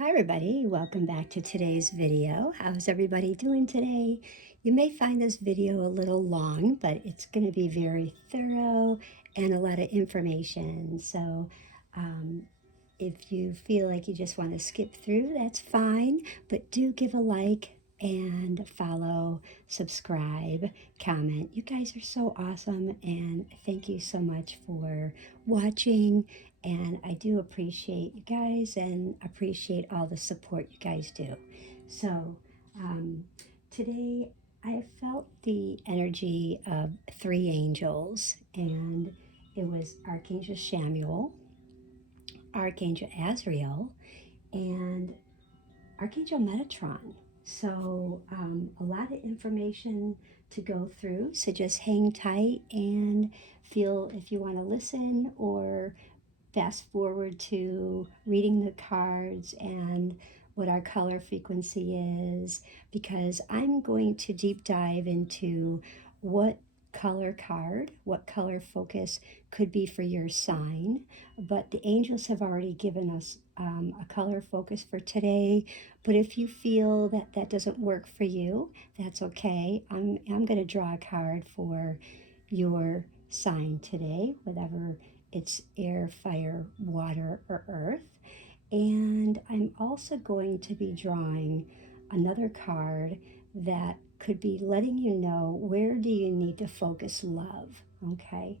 Hi everybody, welcome back to today's video. How's everybody doing today? You may find this video a little long, but it's going to be very thorough and a lot of information. So um, if you feel like you just want to skip through, that's fine, but do give a like and follow, subscribe, comment. You guys are so awesome, and thank you so much for watching. And I do appreciate you guys and appreciate all the support you guys do. So, um, today I felt the energy of three angels, and it was Archangel Chamuel, Archangel Azrael, and Archangel Metatron. So, a lot of information to go through. So, just hang tight and feel if you want to listen or fast forward to reading the cards and what our color frequency is, because I'm going to deep dive into what color card, what color focus could be for your sign. But the angels have already given us a color focus for today. But if you feel that that doesn't work for you, that's okay. I'm going to draw a card for your sign today, whatever it's air, fire, water, or earth. And I'm also going to be drawing another card that could be letting you know where do you need to focus love, okay?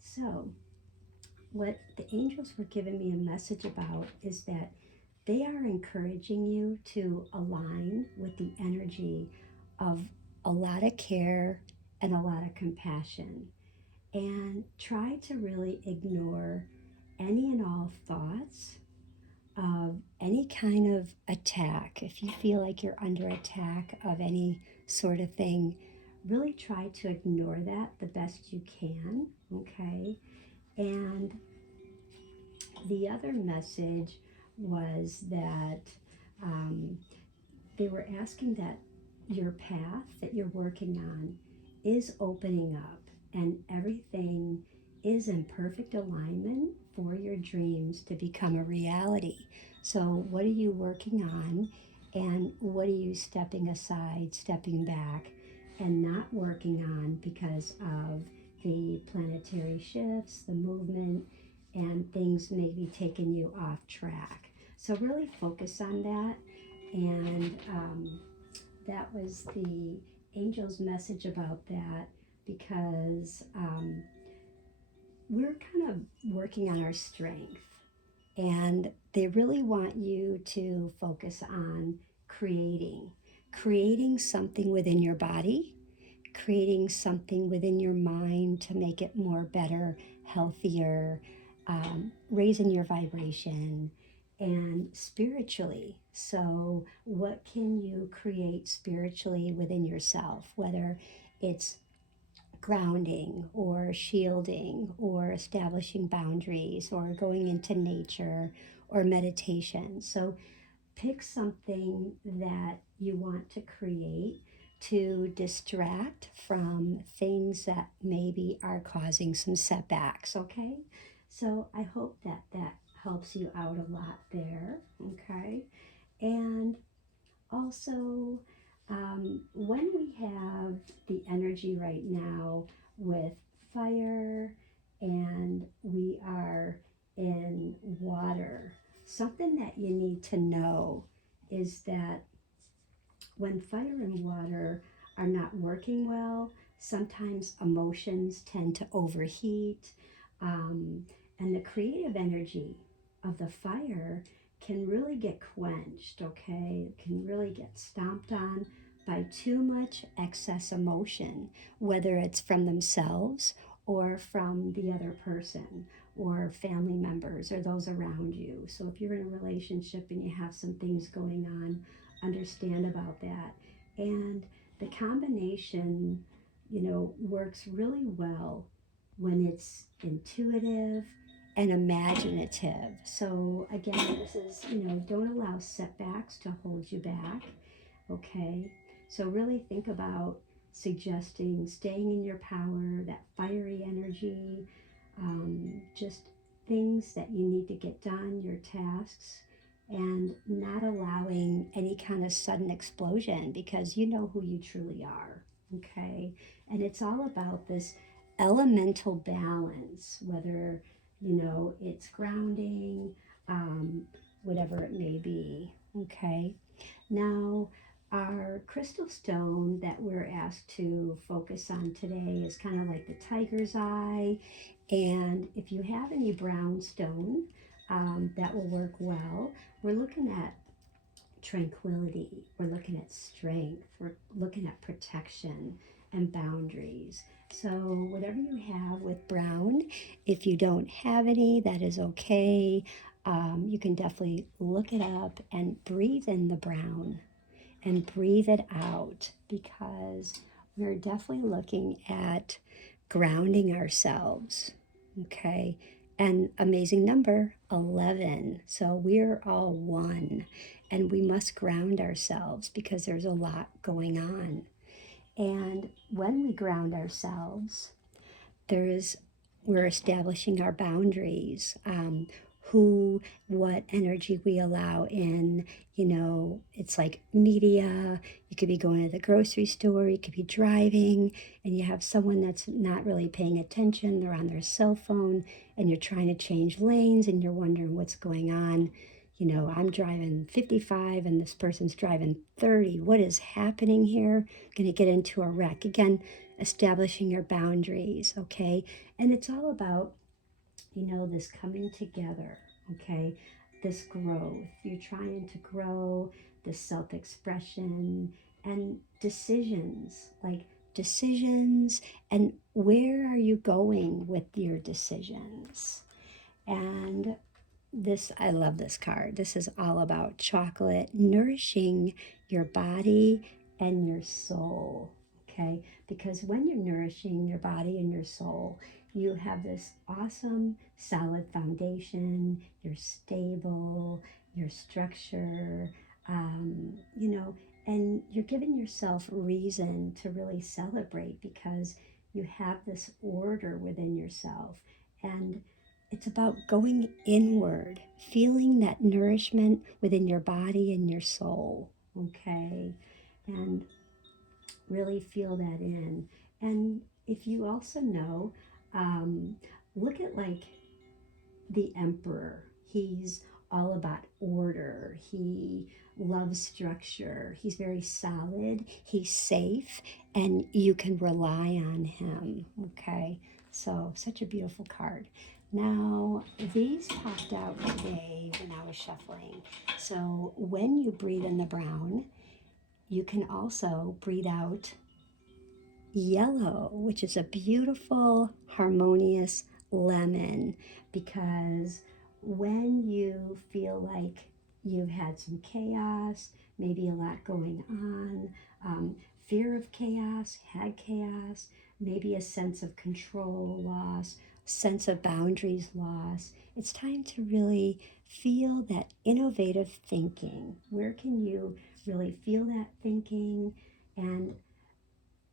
So what the angels were giving me a message about is that they are encouraging you to align with the energy of a lot of care and a lot of compassion, and try to really ignore any and all thoughts of any kind of attack. If you feel like you're under attack of any sort of thing, really try to ignore that the best you can, okay? And the other message was that um, they were asking that your path that you're working on is opening up and everything is in perfect alignment for your dreams to become a reality. So, what are you working on, and what are you stepping aside, stepping back, and not working on because of the planetary shifts, the movement, and things maybe taking you off track? So, really focus on that. And that was the angel's message about that, because we're kind of working on our strength, and they really want you to focus on creating something within your body, creating something within your mind to make it more better, healthier, raising your vibration, and spiritually. So, what can you create spiritually within yourself? Whether it's grounding or shielding or establishing boundaries or going into nature or meditation. So, pick something that you want to create to distract from things that maybe are causing some setbacks, okay? So I hope that that helps you out a lot there, okay? And also, when we have the energy right now with fire and we are in water, something that you need to know is that when fire and water are not working well, sometimes emotions tend to overheat, and the creative energy of the fire can really get quenched, okay? It can really get stomped on by too much excess emotion, whether it's from themselves or from the other person or family members or those around you. So if you're in a relationship and you have some things going on, understand about that. And the combination, works really well when it's intuitive and imaginative. So again, this is, don't allow setbacks to hold you back, okay? So really think about suggesting staying in your power, that fiery energy, just things that you need to get done, your tasks, and not allowing any kind of sudden explosion because you know who you truly are. Okay. And it's all about this elemental balance, whether, it's grounding, um, whatever it may be. Okay. Now, our crystal stone that we're asked to focus on today is kind of like the tiger's eye. And if you have any brown stone, that will work well. We're looking at tranquility, we're looking at strength, we're looking at protection and boundaries. So, whatever you have with brown, if you don't have any, that is okay. You can definitely look it up and breathe in the brown and breathe it out because we're definitely looking at grounding ourselves. Okay. And amazing number 11. So we're all one and we must ground ourselves because there's a lot going on. And when we ground ourselves, there's we're establishing our boundaries, who, what energy we allow in. It's like media. You could be going to the grocery store, you could be driving, and you have someone that's not really paying attention. They're on their cell phone, and you're trying to change lanes, and you're wondering what's going on. I'm driving 55 and this person's driving 30. What is happening here? Going to get into a wreck. Again, establishing your boundaries, okay? And it's all about, this coming together, okay? This growth. You're trying to grow, this self expression, and decisions, like decisions, and where are you going with your decisions? And I love this card. This is all about chocolate nourishing your body and your soul. Okay? Because when you're nourishing your body and your soul, you have this awesome, solid foundation. You're stable, you're structured, and you're giving yourself reason to really celebrate because you have this order within yourself. And it's about going inward, feeling that nourishment within your body and your soul, okay? And really feel that in. And if you also know, um, look at like the emperor. He's all about order. He loves structure. He's very solid. He's safe, and you can rely on him. Okay, so such a beautiful card. Now, these popped out today when I was shuffling. So, when you breathe in the brown, you can also breathe out yellow, which is a beautiful, harmonious lemon, because when you feel like you've had some chaos, maybe a lot going on, fear of chaos, had chaos, maybe a sense of control loss, sense of boundaries loss, it's time to really feel that innovative thinking. Where can you really feel that thinking? And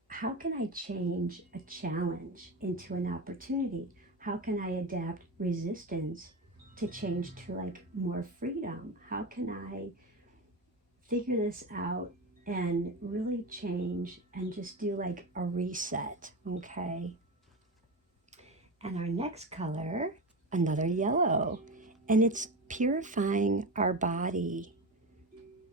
how can I change a challenge into an opportunity? How can I adapt resistance to change to like more freedom? How can I figure this out and really change and just do like a reset? Okay. And our next color, another yellow, and it's purifying our body,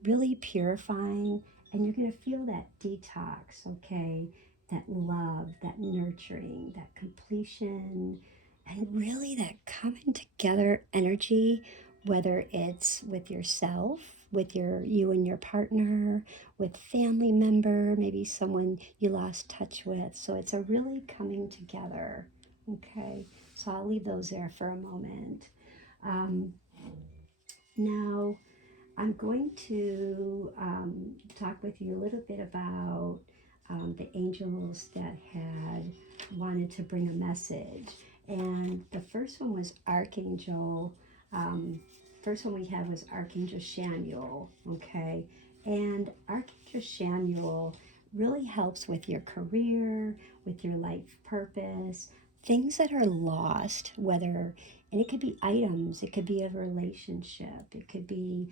really purifying, and you're going to feel that detox, okay? That love, that nurturing, that completion, and really that coming together energy, whether it's with yourself, with you and your partner, with family member, maybe someone you lost touch with. So it's a really coming together, okay? So I'll leave those there for a moment. Now, I'm going to talk with you a little bit about the angels that had wanted to bring a message. And the first one was Archangel. First one we had was Archangel Chamuel, okay? And Archangel Chamuel really helps with your career, with your life purpose, things that are lost, whether, and it could be items, it could be a relationship, it could be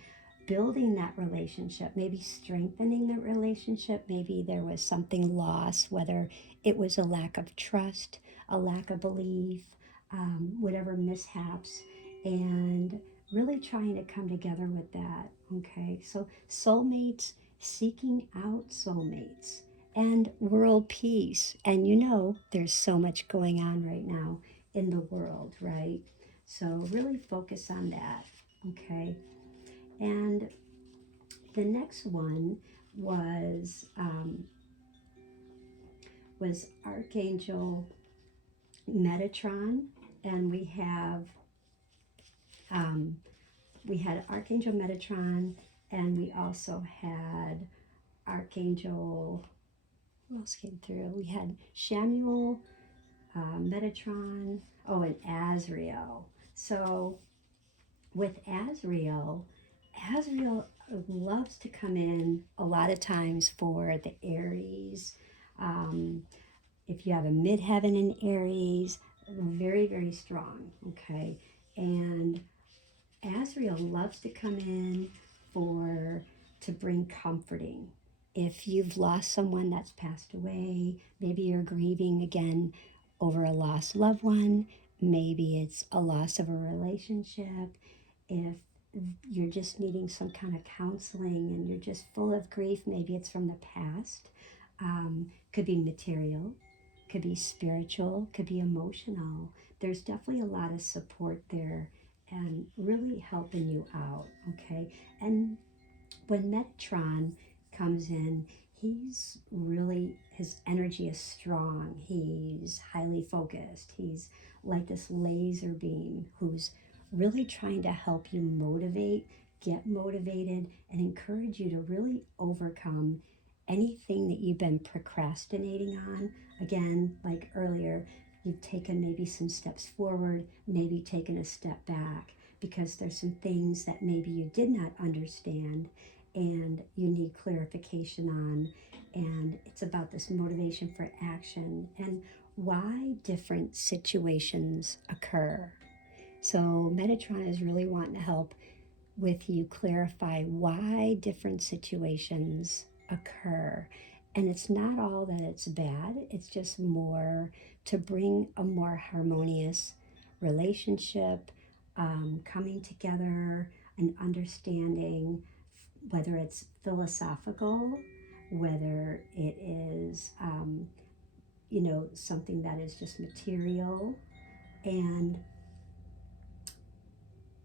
building that relationship, maybe strengthening the relationship. Maybe there was something lost, whether it was a lack of trust, a lack of belief, whatever mishaps, and really trying to come together with that. Okay, so soulmates, seeking out soulmates, and world peace. And you know, there's so much going on right now in the world, right? So really focus on that. Okay, and the next one was Archangel Metatron, and um, we had Archangel Metatron, and we also had Archangel. Who else came through? We had Chamuel, Metatron. Oh, and Azrael. So with Azrael, Azrael loves to come in a lot of times for the Aries. Um, if you have a midheaven in Aries, very, very strong, okay? And Azrael loves to come in to bring comforting. If you've lost someone that's passed away, maybe you're grieving again over a lost loved one, maybe it's a loss of a relationship. If you're just needing some kind of counseling and you're just full of grief, maybe it's from the past. Could be material, could be spiritual, could be emotional. There's definitely a lot of support there and really helping you out, okay? And when Metatron comes in, his energy is strong. He's highly focused. He's like this laser beam who's really trying to help you get motivated, and encourage you to really overcome anything that you've been procrastinating on. Again, like earlier, you've taken maybe some steps forward, maybe taken a step back, because there's some things that maybe you did not understand and you need clarification on. And it's about this motivation for action and why different situations occur. So Metatron is really wanting to help with you clarify why different situations occur. And it's not all that it's bad, it's just more to bring a more harmonious relationship, coming together, and understanding, whether it's philosophical, whether it is, something that is just material, and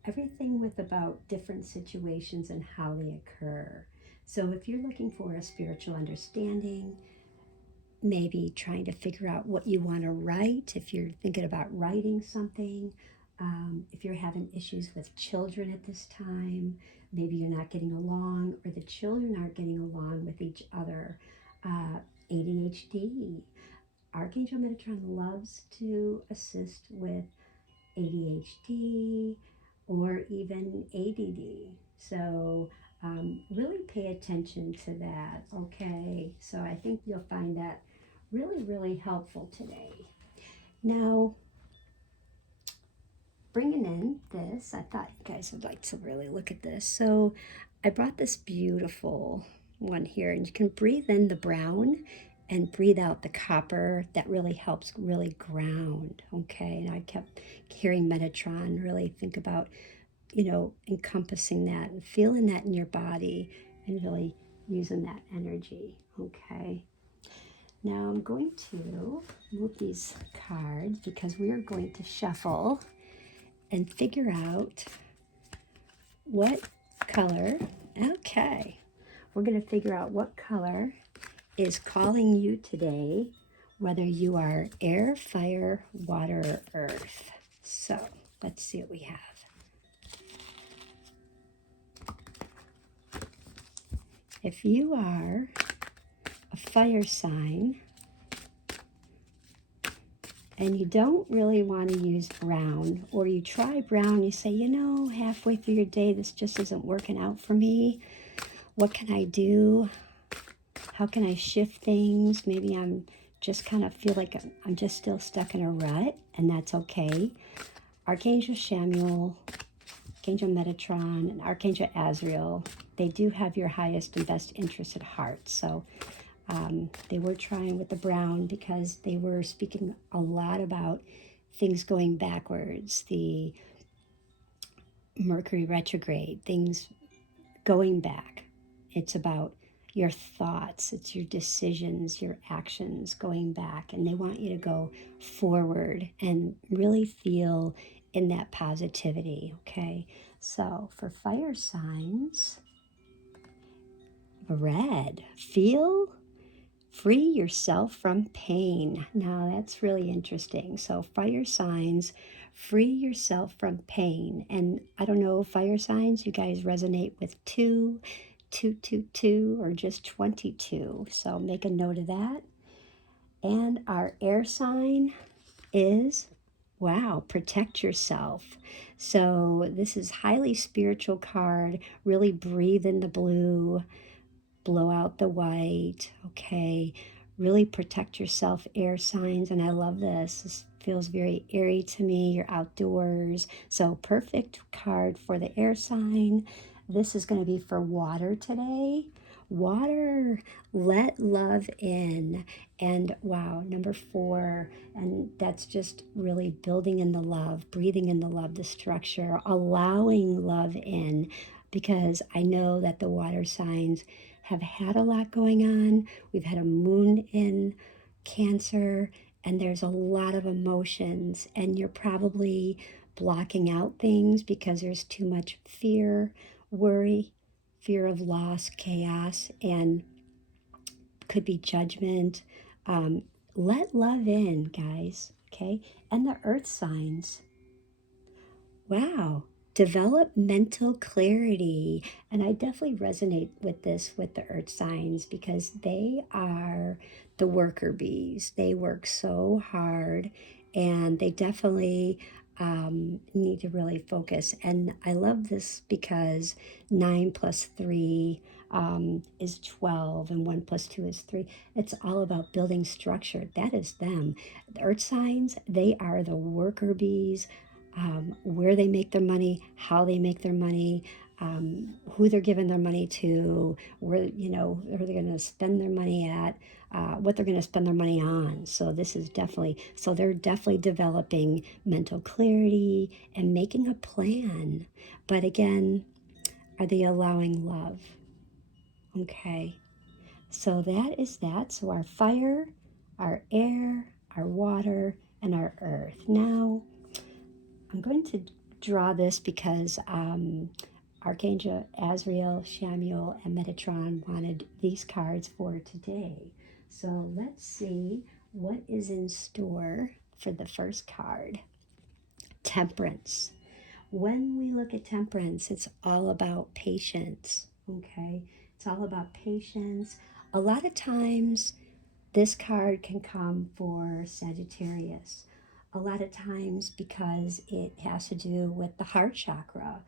everything with about different situations and how they occur. So if you're looking for a spiritual understanding, maybe trying to figure out what you want to write, if you're thinking about writing something, if you're having issues with children at this time, maybe you're not getting along or the children aren't getting along with each other, ADHD. Archangel Metatron loves to assist with ADHD or even ADD. So really pay attention to that, okay? So I think you'll find that really, really helpful today. Now, bringing in this, I thought you guys would like to really look at this. So I brought this beautiful one here, and you can breathe in the brown and breathe out the copper. That really helps really ground, okay? And I kept hearing Metatron really think about, encompassing that and feeling that in your body and really using that energy, okay? Now I'm going to move these cards because we are going to shuffle and figure out what color, okay, we're going to figure out what color is calling you today, whether you are air, fire, water, or earth. So let's see what we have. If you are a fire sign and you don't really want to use brown, or you try brown, you say, halfway through your day, this just isn't working out for me. What can I do? How can I shift things? Maybe I'm just kind of feel like I'm just still stuck in a rut, and that's okay. Archangel Chamuel, Archangel Metatron, and Archangel Azrael, they do have your highest and best interest at heart. So they were trying with the brown because they were speaking a lot about things going backwards, the Mercury retrograde, things going back. It's about your thoughts, it's your decisions, your actions going back. And they want you to go forward and really feel in that positivity, okay? So for fire signs, red, feel free yourself from pain. Now that's really interesting. So fire signs, free yourself from pain. And I don't know, fire signs, you guys resonate with 2, or just 22. So make a note of that. And our air sign is, wow, protect yourself. So this is highly spiritual card. Really breathe in the blue, blow out the white, okay? Really protect yourself, air signs. And I love this. This feels very airy to me. You're outdoors. So perfect card for the air sign. This is going to be for water today. Water, let love in. And wow, number 4. And that's just really building in the love, breathing in the love, the structure, allowing love in. Because I know that the water signs have had a lot going on. We've had a moon in Cancer, and there's a lot of emotions, and you're probably blocking out things because there's too much fear, worry, fear of loss, chaos, and could be judgment. Let love in, guys, okay? And the earth signs. Wow, develop mental clarity. And I definitely resonate with this with the earth signs because they are the worker bees. They work so hard and they definitely need to really focus. And I love this because 9 plus 3 is 12 and 1 plus 2 is 3. It's all about building structure. That is them. The earth signs, they are the worker bees, where they make their money, how they make their money, who they're giving their money to, where, where they're going to spend their money at, what they're going to spend their money on. So this is definitely, so they're definitely developing mental clarity and making a plan. But again, are they allowing love? Okay. So that is that. So our fire, our air, our water, and our earth. Now, I'm going to draw this because Archangel Azrael, Chamuel, and Metatron wanted these cards for today. So let's see what is in store for the first card. Temperance. When we look at temperance, it's all about patience, okay? It's all about patience. A lot of times, this card can come for Sagittarius. A lot of times because it has to do with the heart chakra.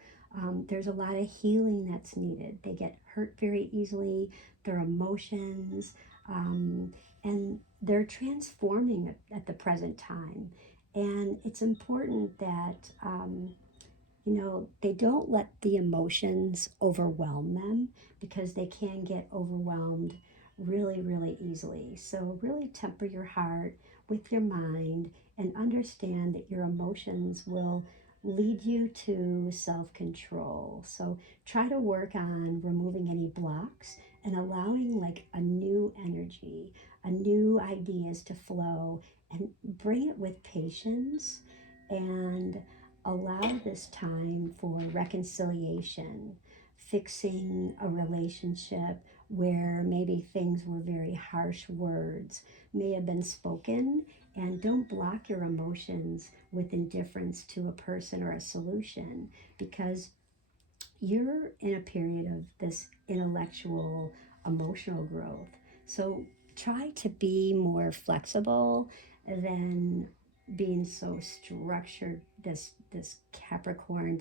There's a lot of healing that's needed. They get hurt very easily, their emotions, and they're transforming at the present time. And it's important that they don't let the emotions overwhelm them because they can get overwhelmed really, really easily. So, really temper your heart with your mind and understand that your emotions will lead you to self control. So, try to work on removing any blocks and allowing like a new energy, a new ideas to flow, and bring it with patience and allow this time for reconciliation, fixing a relationship where maybe things were very harsh words may have been spoken, and don't block your emotions with indifference to a person or a solution because you're in a period of this intellectual, emotional growth. So try to be more flexible than being so structured, this Capricorn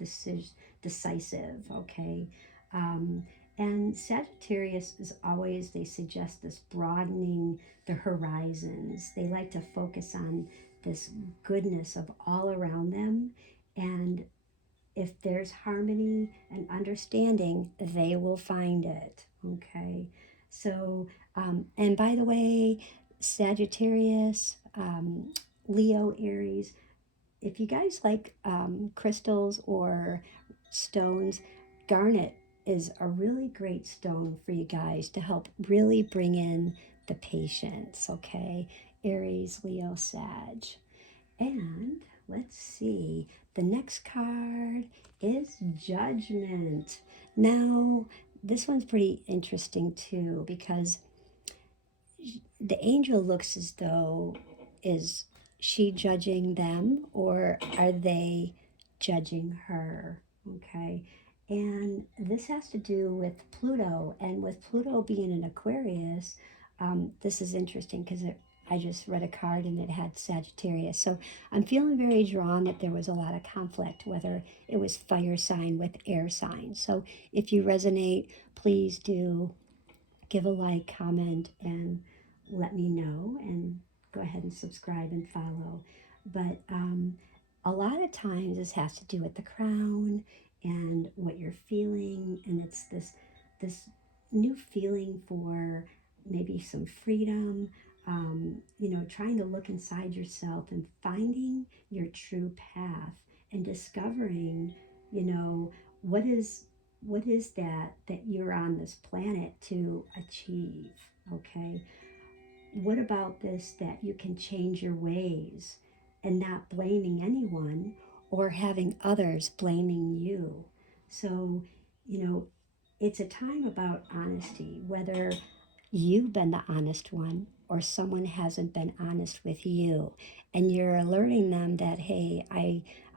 decisive, okay? Um, And Sagittarius is always, they suggest this broadening the horizons. They like to focus on this goodness of all around them. And if there's harmony and understanding, they will find it. Okay. So, and by the way, Sagittarius, Leo, Aries, if you guys like crystals or stones, garnet is a really great stone for you guys to help really bring in the patience, okay? Aries, Leo, Sag. And let's see, the next card is Judgment. Now, this one's pretty interesting too because the angel looks as though, is she judging them or are they judging her? Okay. And this has to do with Pluto. And with Pluto being in Aquarius, this is interesting because I just read a card and it had Sagittarius. So I'm feeling very drawn that there was a lot of conflict, whether it was fire sign with air sign. So if you resonate, please do give a like, comment, and let me know. And go ahead and subscribe and follow. But a lot of times this has to do with the crown and what you're feeling, and it's this new feeling for maybe some freedom. Trying to look inside yourself and finding your true path and discovering, you know, what is that you're on this planet to achieve. Okay, what about this, that you can change your ways and not blaming anyone or having others blaming you? So, it's a time about honesty, whether you've been the honest one or someone hasn't been honest with you, and you're alerting them that, hey,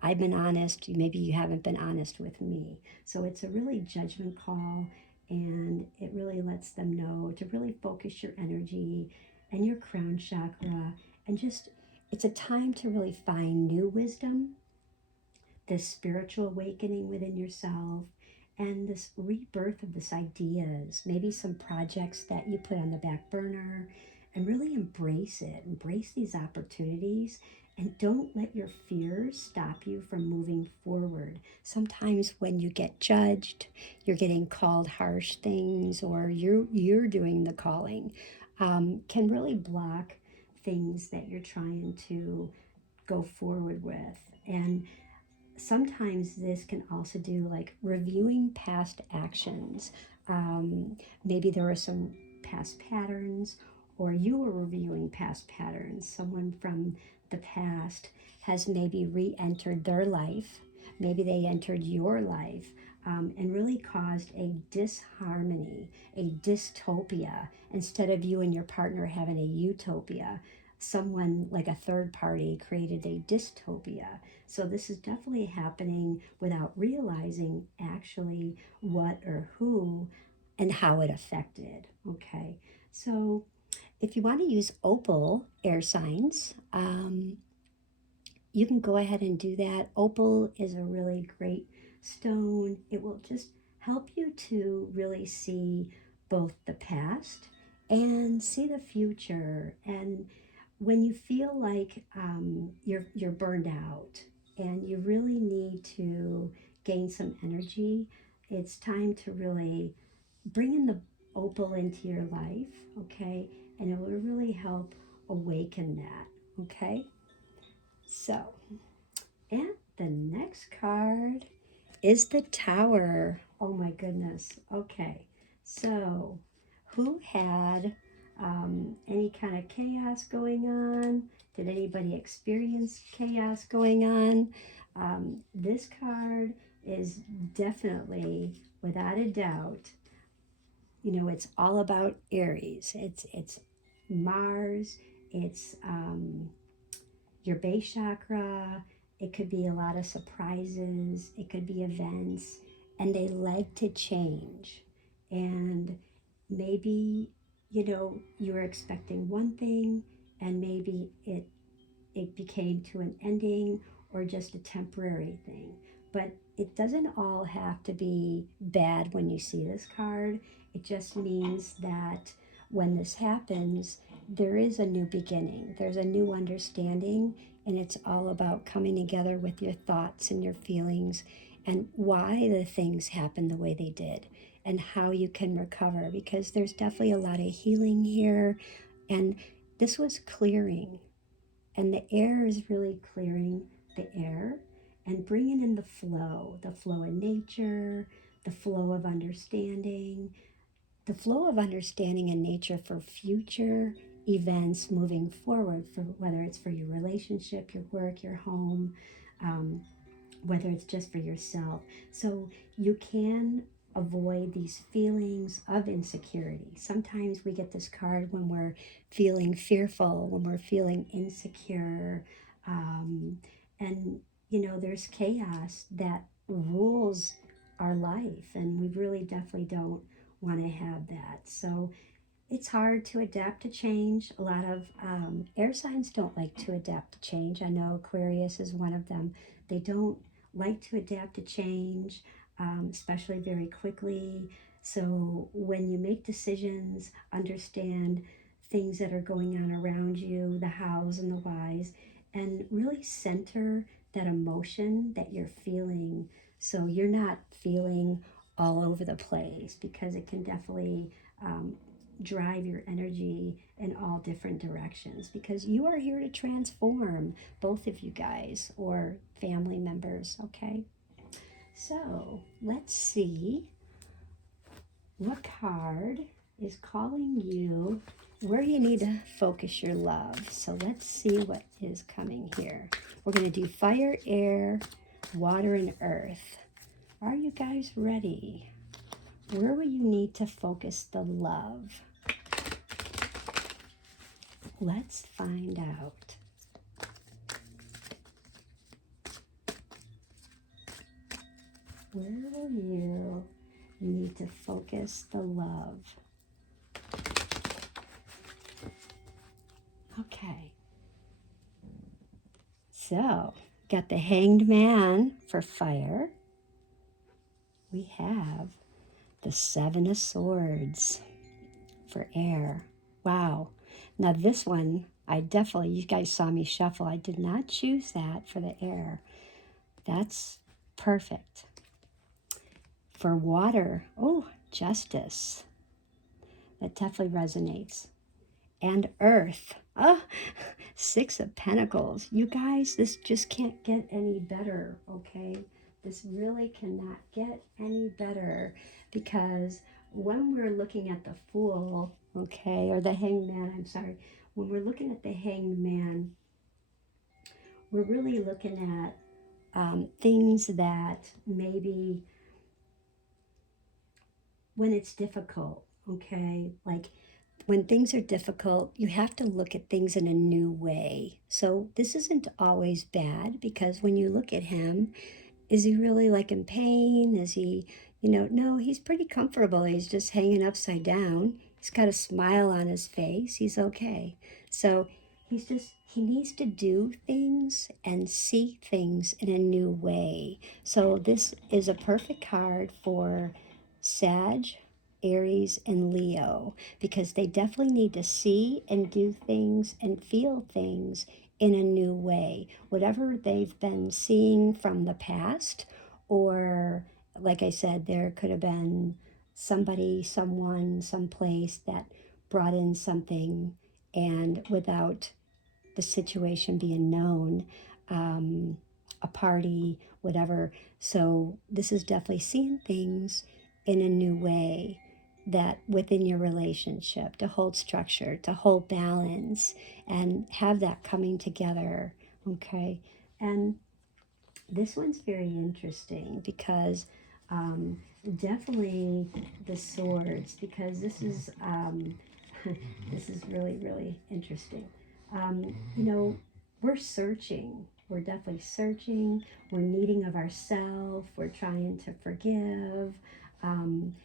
I've been honest, maybe you haven't been honest with me. So it's a really judgment call, and it really lets them know to really focus your energy and your crown chakra, and just, it's a time to really find new wisdom, this spiritual awakening within yourself, and this rebirth of this ideas, maybe some projects that you put on the back burner, and really embrace it. Embrace these opportunities and don't let your fears stop you from moving forward. Sometimes when you get judged, you're getting called harsh things, or you're doing the calling, can really block things that you're trying to go forward with. And sometimes this can also do like reviewing past actions. Maybe there are some past patterns, or you were reviewing past patterns. Someone from the past has maybe re entered their life. Maybe they entered your life, and really caused a disharmony, a dystopia. Instead of you and your partner having a utopia, someone like a third party created a dystopia. So this is definitely happening without realizing actually what or who and how it affected. Okay, so if you want to use opal air signs, you can go ahead and do that. Opal is a really great stone. It will just help you to really see both the past and see the future. And when you feel like you're burned out and you really need to gain some energy, it's time to really bring in the opal into your life, okay? And it will really help awaken that, okay? So, and the next card is the Tower. Oh my goodness. Okay. So, who had any kind of chaos going on? Did anybody experience chaos going on? This card is definitely, without a doubt, it's all about Aries. It's Mars. It's your base chakra. It could be a lot of surprises. It could be events, and they like to change. And maybe, you were expecting one thing, and maybe it became to an ending or just a temporary thing. But it doesn't all have to be bad when you see this card. It just means that when this happens, there is a new beginning, there's a new understanding, and it's all about coming together with your thoughts and your feelings and why the things happen the way they did and how you can recover, because there's definitely a lot of healing here. And this was clearing, and the air is really clearing the air and bringing in the flow in nature, the flow of understanding, the flow of understanding in nature for future events moving forward, for whether it's for your relationship, your work, your home, um, whether it's just for yourself. So you can avoid these feelings of insecurity. Sometimes we get this card when we're feeling fearful, when we're feeling insecure. And, there's chaos that rules our life, and we really definitely don't want to have that. So it's hard to adapt to change. A lot of air signs don't like to adapt to change. I know Aquarius is one of them. They don't like to adapt to change, especially very quickly. So when you make decisions, understand things that are going on around you, the hows and the whys, and really center that emotion that you're feeling, so you're not feeling all over the place, because it can definitely drive your energy in all different directions, because you are here to transform, both of you guys or family members. Okay, so let's see what card is calling you where you need to focus your love. So let's see what is coming here. We're going to do fire, air, water, and earth. Are you guys ready? Where will you need to focus the love? Let's find out. Where will you need to focus the love? Okay. So, got the Hanged Man for fire. We have the Seven of Swords for air. Wow. Now this one, you guys saw me shuffle. I did not choose that for the air. That's perfect. For water, oh, justice. That definitely resonates. And earth, oh, Six of Pentacles. You guys, this just can't get any better, okay? This really cannot get any better, because when we're looking at the Fool, okay, or the Hanged Man, I'm sorry, when we're looking at the Hanged Man, we're really looking at things that maybe when it's difficult, okay, like when things are difficult, you have to look at things in a new way. So this isn't always bad, because when you look at him, is he really like in pain? Is he, no, he's pretty comfortable. He's just hanging upside down. He's got a smile on his face. He's okay. So he needs to do things and see things in a new way. So this is a perfect card for Sag, Aries, and Leo, because they definitely need to see and do things and feel things in a new way. Whatever they've been seeing from the past, or like I said, there could have been somebody, someone, someplace that brought in something, and without the situation being known, a party, whatever. So this is definitely seeing things in a new way, that within your relationship, to hold structure, to hold balance, and have that coming together. Okay. And this one's very interesting, because definitely the swords, because this is this is really, really interesting. We're searching. We're definitely searching. We're needing of ourselves. We're trying to forgive. Um,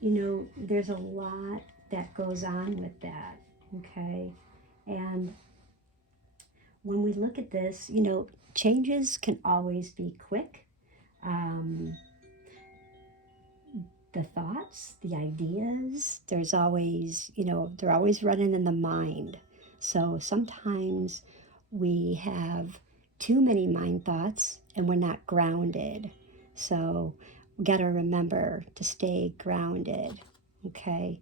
there's a lot that goes on with that. Okay. And when we look at this, changes can always be quick. Um, the thoughts, the ideas, there's always, they're always running in the mind. So sometimes we have too many mind thoughts and we're not grounded. So we got to remember to stay grounded. Okay.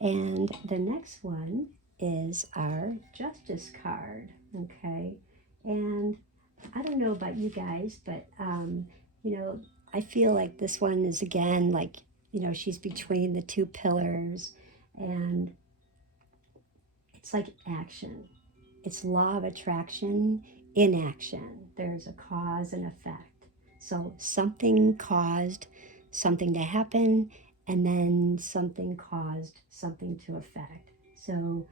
And the next one is our Justice card. Okay. And I don't know about you guys, but, I feel like this one is again like, she's between the two pillars and it's like action. It's law of attraction in action. There's a cause and effect. So something caused something to happen, and then something caused something to affect. So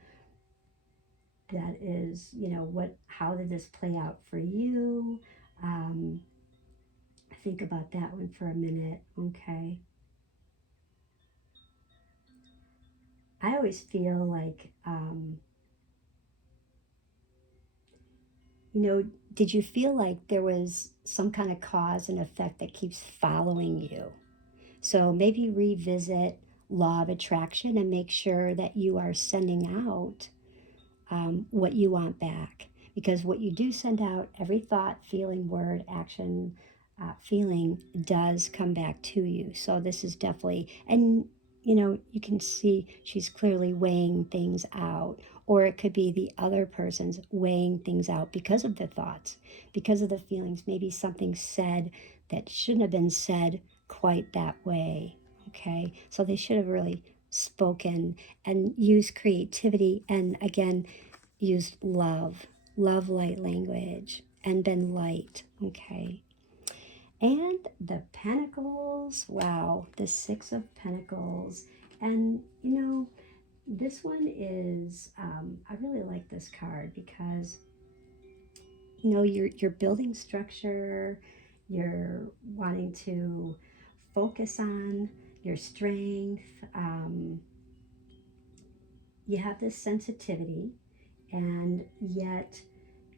that is, how did this play out for you? Um, think about that one for a minute, okay? I always feel like, did you feel like there was some kind of cause and effect that keeps following you? So maybe revisit law of attraction and make sure that you are sending out what you want back. Because what you do send out, every thought, feeling, word, action, feeling does come back to you. So this is definitely, and you can see she's clearly weighing things out. Or it could be the other person's weighing things out because of the thoughts, because of the feelings. Maybe something said that shouldn't have been said quite that way. Okay, so they should have really spoken and used creativity and again used love light language and been light. Okay, and the pentacles, wow, the Six of Pentacles. And this one is I really like this card because you're building structure, you're wanting to focus on your strength. You have this sensitivity, and yet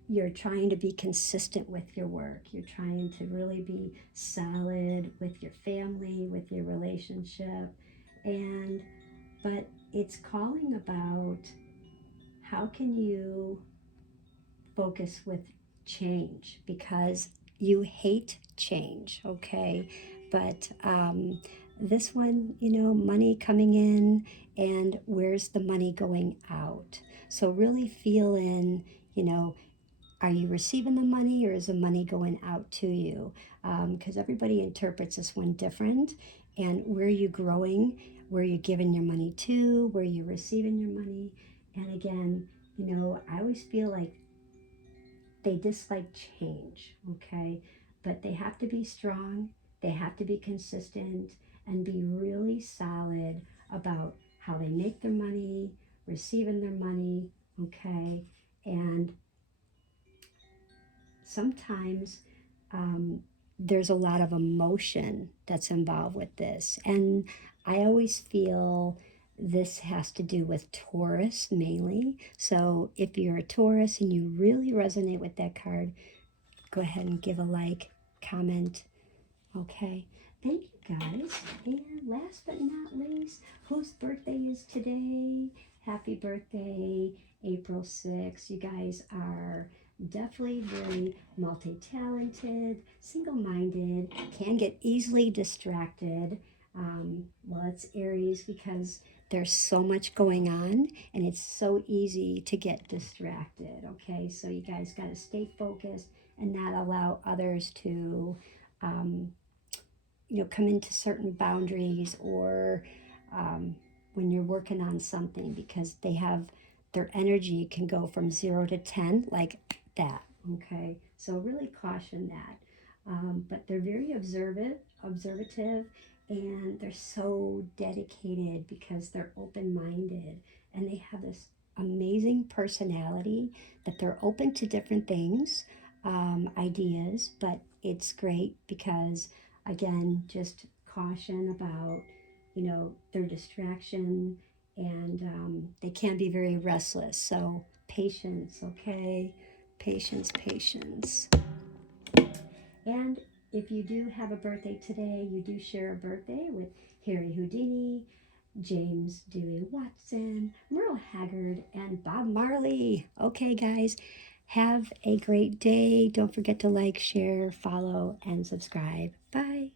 you're trying to be consistent with your work. You're trying to really be solid with your family, with your relationship. And but it's calling about how can you focus with change, because you hate change, okay? But this one, money coming in, and where's the money going out? So really feel in, are you receiving the money or is the money going out to you? Because everybody interprets this one different. And where are you growing? Where are you giving your money to? Where are you receiving your money? And again, I always feel like they dislike change, okay? But they have to be strong, they have to be consistent, and be really solid about how they make their money, receiving their money, okay? And sometimes there's a lot of emotion that's involved with this. And I always feel this has to do with Taurus mainly. So if you're a Taurus and you really resonate with that card, go ahead and give a like, comment. Okay. Thank you guys. And last but not least, whose birthday is today? Happy birthday, April 6th. You guys are definitely very multi-talented, single-minded, can get easily distracted. Well, it's Aries because there's so much going on and it's so easy to get distracted. Okay, so you guys got to stay focused and not allow others to um, come into certain boundaries, or when you're working on something, because they have their energy can go from 0 to 10 like that. Okay, so really caution that. But they're very observative, and they're so dedicated because they're open-minded, and they have this amazing personality that they're open to different things, ideas. But it's great because, again, just caution about their distraction, and they can be very restless. So patience, okay? Patience. And if you do have a birthday today, you do share a birthday with Harry Houdini, James Dewey Watson, Merle Haggard, and Bob Marley. Okay, guys, have a great day. Don't forget to like, share, follow, and subscribe. Bye.